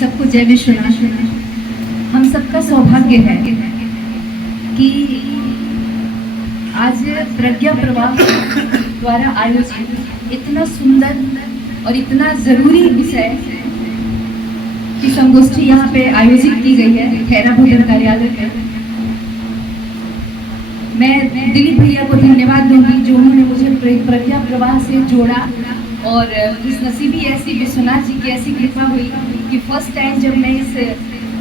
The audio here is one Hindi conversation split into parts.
सबको जय विश्वनाथ। हम सबका सौभाग्य है कि आज प्रज्ञा प्रवाह द्वारा आयोजित इतना सुंदर और इतना जरूरी विषय की संगोष्ठी यहाँ पे आयोजित की गई है खैरा भोजन कार्यालय में। मैं दिलीप भैया को धन्यवाद दूंगी जो उन्होंने मुझे प्रज्ञा प्रवाह से जोड़ा और इस नसीबी ऐसी विश्वनाथ जी की ऐसी कृपा हुई कि फर्स्ट टाइम जब मैं इस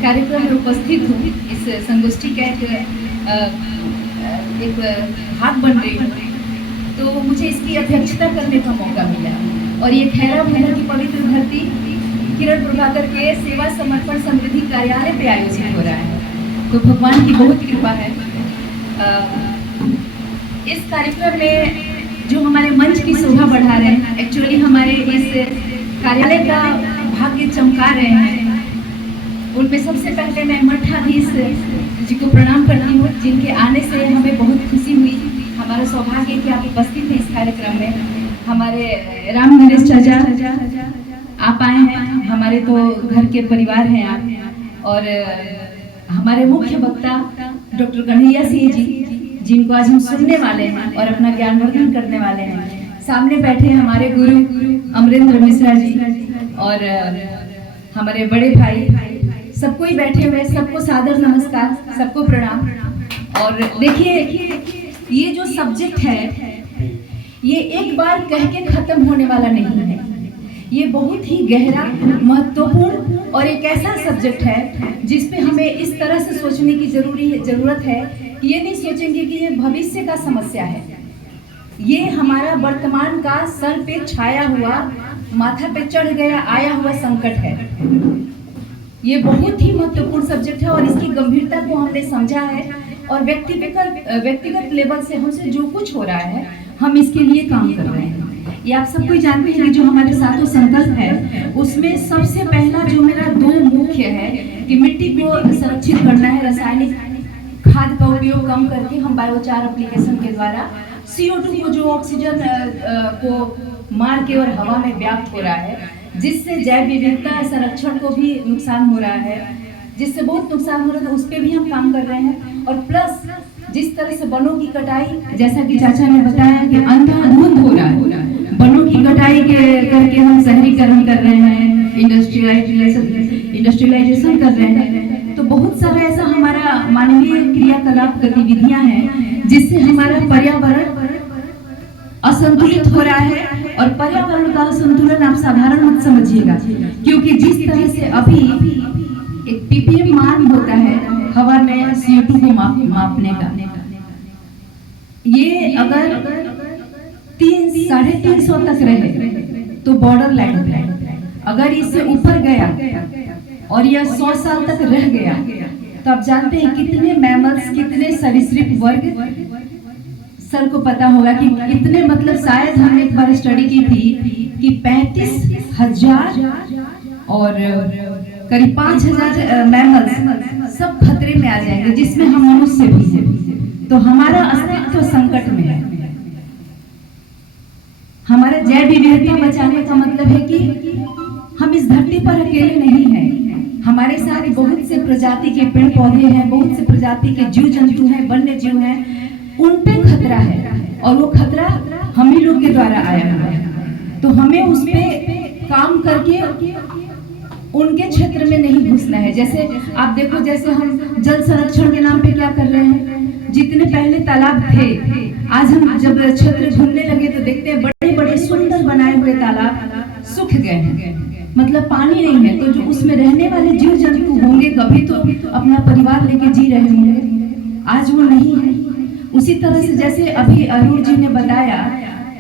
कार्यक्रम में उपस्थित हूँ, इस संगोष्ठी का एक भाग बन रही हूँ, तो मुझे इसकी अध्यक्षता करने का मौका मिला। और ये खैरा भोजन की पवित्र धरती किरण प्रभाकर के सेवा समर्पण समृद्धि कार्यालय पे आयोजित हो रहा है, तो भगवान की बहुत कृपा है। इस कार्यक्रम में जो हमारे मंच की शोभा बढ़ा रहे हैं, एक्चुअली हमारे इस कार्यालय का भाग्य चमका रहे हैं, उनमें सबसे पहले मैं मठाधीश जी को प्रणाम करती हूँ, जिनके आने से हमें बहुत खुशी हुई। हमारा सौभाग्य कि आप उपस्थित हैं इस कार्यक्रम में। हमारे राम नरेश चाचा आप आए हैं, हमारे तो घर के परिवार हैं आप। और हमारे मुख्य वक्ता डॉक्टर कन्हैया सिंह जी, जिनको आज हम सुनने वाले हैं और अपना ज्ञानवर्धन करने वाले हैं। सामने बैठे हमारे गुरु अमरेंद्र मिश्रा जी और हमारे बड़े भाई, सबको ही बैठे हुए, सबको सादर नमस्कार, सबको प्रणाम। और देखिए, ये जो सब्जेक्ट है ये एक बार कह के खत्म होने वाला नहीं है। ये बहुत ही गहरा, महत्वपूर्ण और एक ऐसा सब्जेक्ट है जिस पे हमें इस तरह से सोचने की जरूरत है कि ये नहीं सोचेंगे कि ये भविष्य का समस्या है, ये हमारा वर्तमान का सर पे छाया हुआ, माथा पे चढ़ गया आया हुआ संकट है। ये बहुत ही महत्वपूर्ण सब्जेक्ट है और इसकी गंभीरता को हमने समझा है और व्यक्तिगत लेवल से हमसे जो कुछ हो रहा है हम इसके लिए काम कर रहे हैं। ये आप सबको जानते हैं कि जो हमारे साथों संकल्प है उसमें सबसे पहला जो मेरा दो मुख्य है कि मिट्टी को संरक्षित करना है, रासायनिक खाद का उपयोग कम करके हम बायोचार एप्लीकेशन के द्वारा CO2 को, जो ऑक्सीजन को मार के और हवा में व्याप्त हो रहा है, जिससे जैव विविधता संरक्षण को भी नुकसान हो रहा है, जिससे बहुत नुकसान हो रहा है, उस पर भी हम काम कर रहे हैं। और प्लस जिस तरह से वनों की कटाई, जैसा कि चाचा ने बताया कि अंधाधुंध हो रहा है, वनों की कटाई करके हम शहरीकरण कर रहे हैं, इंडस्ट्रियलाइजेशन कर रहे हैं, तो बहुत सारा ऐसा हमारा मानवीय क्रियाकलाप गतिविधियां हैं जिससे हमारा पर्यावरण असंतुलित हो रहा है। और पर्यावरण का असंतुलन आप साधारण मत समझिएगा, क्योंकि जिस तरह से अभी एक ppm मान होता है हवा में CO2 को मापने का, ये अगर 300-350 तक रहे तो बॉर्डर लाइन है। अगर इससे ऊपर गया और यह 100 साल तक रह गया तो आप जानते हैं कितने मैमल्स, कितने सरीसृप वर्ग, सर को पता होगा कि कितने, मतलब शायद हमने एक बार स्टडी की थी कि 35,000 और करीब 5,000 मैमल्स सब खतरे में आ जाएंगे, जिसमें हम मनुष्य भी हैं। तो हमारा अस्तित्व संकट में है। हमारा जैव विविधता बचाने का मतलब है कि हम इस धरती पर अकेले नहीं हैं, हमारे साथ बहुत से प्रजाति के पेड़ पौधे हैं, बहुत से प्रजाति के जीव जंतु हैं, वन्य जीव हैं, उन पे खतरा है और वो खतरा हम ही लोग के द्वारा आया हुआ है। तो हमें उस पे काम करके उनके क्षेत्र में नहीं घुसना है। जैसे आप देखो, जैसे हम जल संरक्षण के नाम पे क्या कर रहे हैं, जितने पहले तालाब थे, आज हम जब क्षेत्र घूमने लगे तो देखते हैं बड़े बड़े सुंदर बनाए हुए तालाब सूख गए हैं, मतलब पानी नहीं है। तो जो उसमें रहने वाले जीव जंतु होंगे कभी तो अपना परिवार लेके जी रहे होंगे, आज वो नहीं है। उसी तरह से जैसे अभी अरुण जी ने बताया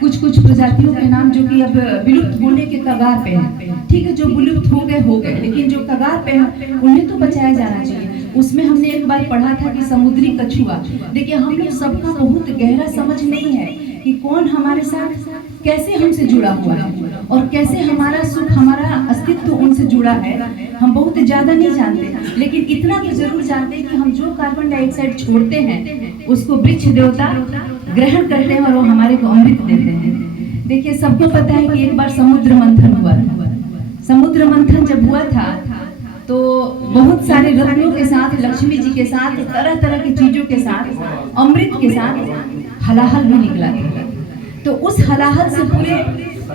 कुछ प्रजातियों के नाम जो कि अब विलुप्त होने के कगार पे हैं, ठीक है, जो विलुप्त हो गए, लेकिन जो कगार पे हैं उन्हें तो बचाया जाना चाहिए। उसमें हमने एक बार पढ़ा था कि समुद्री कछुआ, देखिए हम लोग सबका बहुत गहरा समझ नहीं है कि कौन हमारे साथ कैसे हमसे जुड़ा हुआ है और कैसे हमारा सुख, हमारा अस्तित्व उनसे जुड़ा है, हम बहुत ज्यादा नहीं जानते। लेकिन इतना तो जरूर जानते हैं कि हम जो कार्बन डाइऑक्साइड छोड़ते हैं उसको वृक्ष देवता ग्रहण करते हैं और वो हमारे को अमृत देते हैं। देखिए सबको पता है कि एक बार समुद्र मंथन हुआ था। समुद्र मंथन जब हुआ था तो बहुत सारे रत्नों के साथ, लक्ष्मी जी के साथ, तरह तरह की चीजों के साथ, अमृत के साथ हलाहल भी निकला था। तो उस हलाहल से पूरे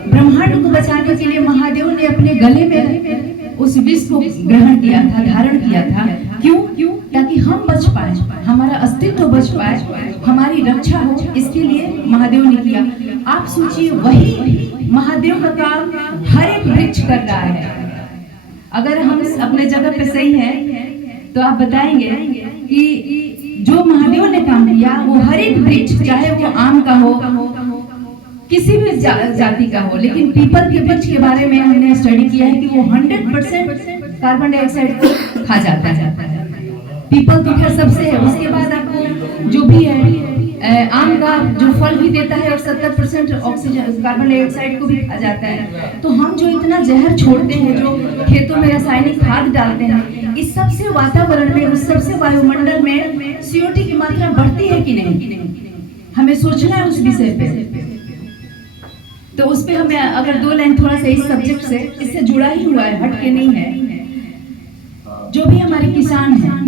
ब्रह्मांड को बचाने के लिए महादेव ने अपने गले में उस विष को ग्रहण किया था, धारण किया था। क्यों? ताकि हम बच पाए, हमारा अस्तित्व बच पाए, हमारी रक्षा हो, इसके लिए महादेव ने किया। आप सोचिए, वही महादेव का काम हर एक वृक्ष कर रहा है। अगर हम अपने जगह पे सही है तो आप बताएंगे कि जो महादेव ने काम किया वो हर एक वृक्ष, चाहे वो आम का हो, किसी भी जाति का हो, लेकिन पीपल के वृक्ष के बारे में हमने स्टडी किया है कि वो 100% कार्बन डाइऑक्साइड को खा जाता है। पीपल तो खैर सबसे है, उसके बाद आपको जो भी है आम का जो फल भी देता है और 70% ऑक्सीजन कार्बन डाइऑक्साइड को भी खा जाता है। तो हम जो इतना जहर छोड़ते हैं, जो खेतों में रासायनिक खाद डालते हैं, इस सबसे वातावरण में, उस सबसे वायुमंडल में CO2 की मात्रा बढ़ती है कि नहीं, हमें सोचना है उस विषय पे। तो उस पे हमें अगर 2 लाइन थोड़ा सा इस सब्जेक्ट से, इससे जुड़ा ही हुआ है, हट के नहीं है। जो भी हमारे किसान हैं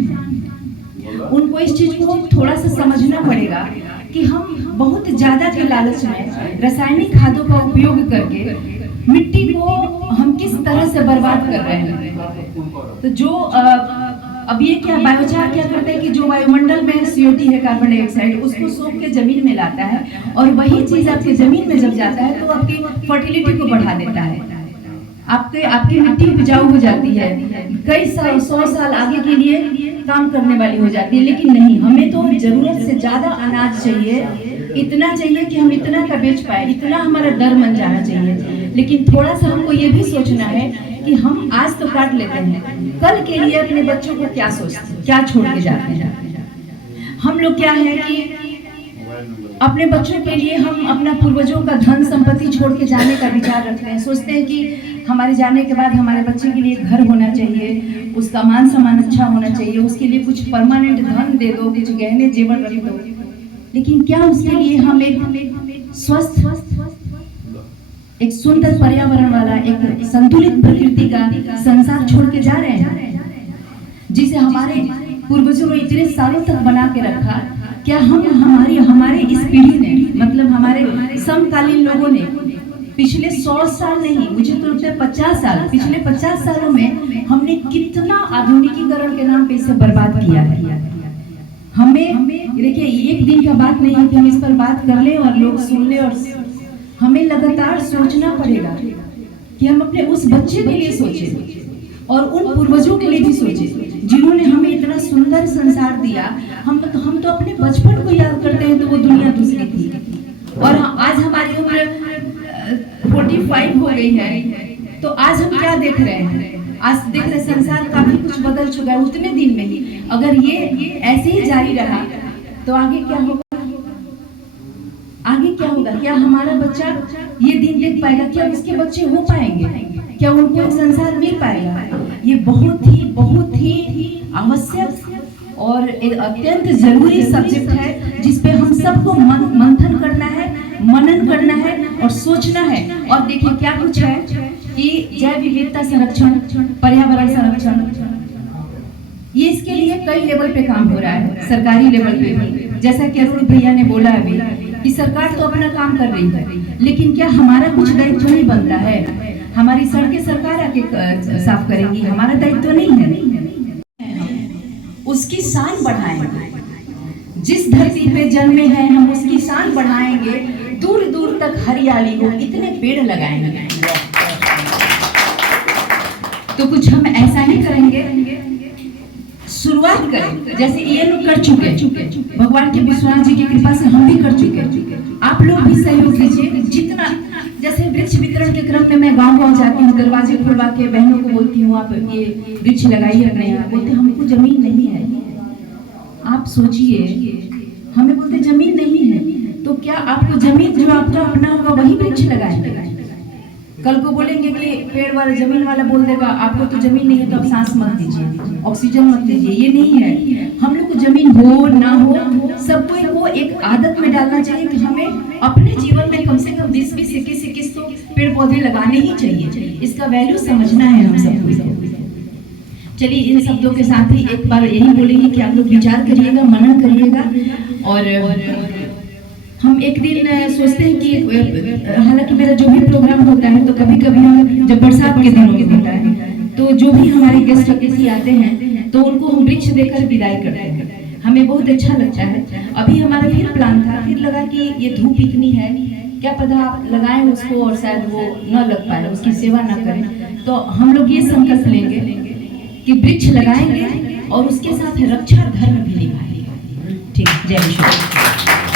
उनको इस चीज को थोड़ा सा समझना पड़ेगा कि हम बहुत ज्यादा के लालच में रासायनिक खादों का उपयोग करके मिट्टी को हम किस तरह से बर्बाद कर रहे हैं। तो जो अब ये क्या बायोचार क्या करता है कि जो वायुमंडल में CO2 है, कार्बन डाइऑक्साइड, उसको सोख के जमीन में लाता है और वही चीज आपके जमीन में जब जाता है तो आपकी फर्टिलिटी को बढ़ा देता है, आपकी मिट्टी उपजाऊ हो जाती है, कई 100 साल आगे के लिए काम करने वाली हो जाती है। लेकिन नहीं, हमें तो जरूरत से ज्यादा अनाज चाहिए, इतना चाहिए कि हम इतना का बेच पाए, इतना हमारा दर बन जाना चाहिए। लेकिन थोड़ा सा हमको ये भी सोचना है कि हम आज तो काट लेते हैं, कल के लिए अपने बच्चों को क्या सोचते हैं, क्या छोड़ के जाते हैं। हम लोग क्या है कि अपने बच्चों के लिए हम अपना पूर्वजों का धन संपत्ति छोड़ के जाने का विचार रखते हैं। सोचते हैं कि हमारे जाने के बाद हमारे बच्चे के लिए घर होना चाहिए, उसका मान सम्मान अच्छा होना चाहिए, उसके लिए कुछ परमानेंट धन दे दो, कुछ गहने जेवर रख दो। लेकिन क्या उसके लिए हम एक स्वस्थ, एक सुंदर पर्यावरण वाला, एक संतुलित प्रकृति का संसार छोड़ के जा रहे हैं, जिसे हमारे पूर्वजों ने इतने सालों तक बना के रखा? क्या हमारे इस पीढ़ी ने, मतलब हमारे समकालीन लोगों ने पिछले 100 साल नहीं, मुझे तो लगता है 50 साल, पिछले 50 सालों में हमने कितना आधुनिकीकरण के नाम पे इसे बर्बाद किया है। हमें देखिए, एक दिन का बात नहीं है कि हम इस पर बात कर ले और लोग सुन ले, और हमें लगातार सोचना पड़ेगा कि हम अपने उस बच्चे के लिए सोचें और उन पूर्वजों के लिए भी सोचें जिन्होंने हमें इतना सुंदर संसार दिया। हम तो अपने बचपन को याद करते हैं तो वो दुनिया दूसरी थी, और आज हमारी उम्र 45 हो गई है। तो आज हम क्या देख रहे हैं? आज देख रहे संसार काफी कुछ बदल चुका है उतने दिन में ही। अगर ये ऐसे ही जारी रहा तो आगे क्या होगा? आगे क्या होगा? क्या हमारा बच्चा ये दिन देख पाएगा? क्या उसके बच्चे हो पाएंगे? क्या उनको एक संसार मिल पाएगा? ये बहुत ही आवश्यक और एक अत्यंत जरूरी सब्जेक्ट है, जिसपे हम सबको मंथन करना है, मनन करना है और सोचना है। और देखिए क्या कुछ है कि जैव विविधता संरक्षण, पर्यावरण संरक्षण, ये इसके लिए कई लेवल पे काम हो रहा है, सरकारी लेवल पे भी। जैसा कि अरुण भैया ने बोला अभी कि सरकार तो अपना काम कर रही है, लेकिन क्या हमारा कुछ दायित्व नहीं बनता है? हमारी सड़कें सरकार आके साफ करेगी, हमारा दायित्व नहीं है? उसकी शान बढ़ाएंगे, जिस धरती पे जन्मे हैं हम उसकी शान बढ़ाएंगे, दूर दूर तक हरियाली हो, इतने पेड़ लगाएंगे। तो कुछ हम ऐसा ही करेंगे, शुरुआत करें जैसे ये लोग कर चुके, भगवान के विश्वनाथ जी की कृपा से हम भी कर चुके। आप लोग भी सहयोग कीजिए जितना, जैसे वृक्ष वितरण के क्रम में मैं गांव-गांव जाती हूँ, दरवाजे खुलवा के बहनों को बोलती हूँ आप ये वृक्ष लगाइए अपने यहाँ। बोलते हमको जमीन नहीं है। आप सोचिए, हमें बोलते जमीन नहीं है, तो क्या आपको जमीन जो आपका अपना होगा वही वृक्ष लगाएंगे? कल को बोलेंगे कि पेड़ वाला जमीन वाला बोल देगा आपको तो जमीन नहीं है तो आप सांस मत लीजिए, ऑक्सीजन मत लीजिए। ये नहीं है। हम लोग को जमीन हो ना हो, सबको वो एक आदत में डालना चाहिए कि हमें अपने जीवन में कम से कम 20-20, 21-21 तो पेड़ पौधे लगाने ही चाहिए। इसका वैल्यू समझना है हम सबको। चलिए इन शब्दों के साथ ही एक बार यही बोलेंगे कि आप लोग विचार करिएगा, मनन करिएगा। और हम एक दिन सोचते हैं कि हालांकि मेरा जो भी प्रोग्राम होता है तो कभी कभी हम जब बरसात के दिनों में होता है तो जो भी हमारे गेस्ट अतिथि आते हैं तो उनको हम वृक्ष देकर विदाई करते हैं, हमें बहुत अच्छा लगता है। अभी हमारा फिर प्लान था, फिर लगा कि ये धूप इतनी है, क्या पता आप लगाएं उसको और शायद वो न लग पाए, उसकी सेवा न करें। तो हम लोग ये संकल्प लेंगे कि वृक्ष लगाएंगे और उसके साथ रक्षा धर्म भी निभाएंगे। ठीक, जय विश्व।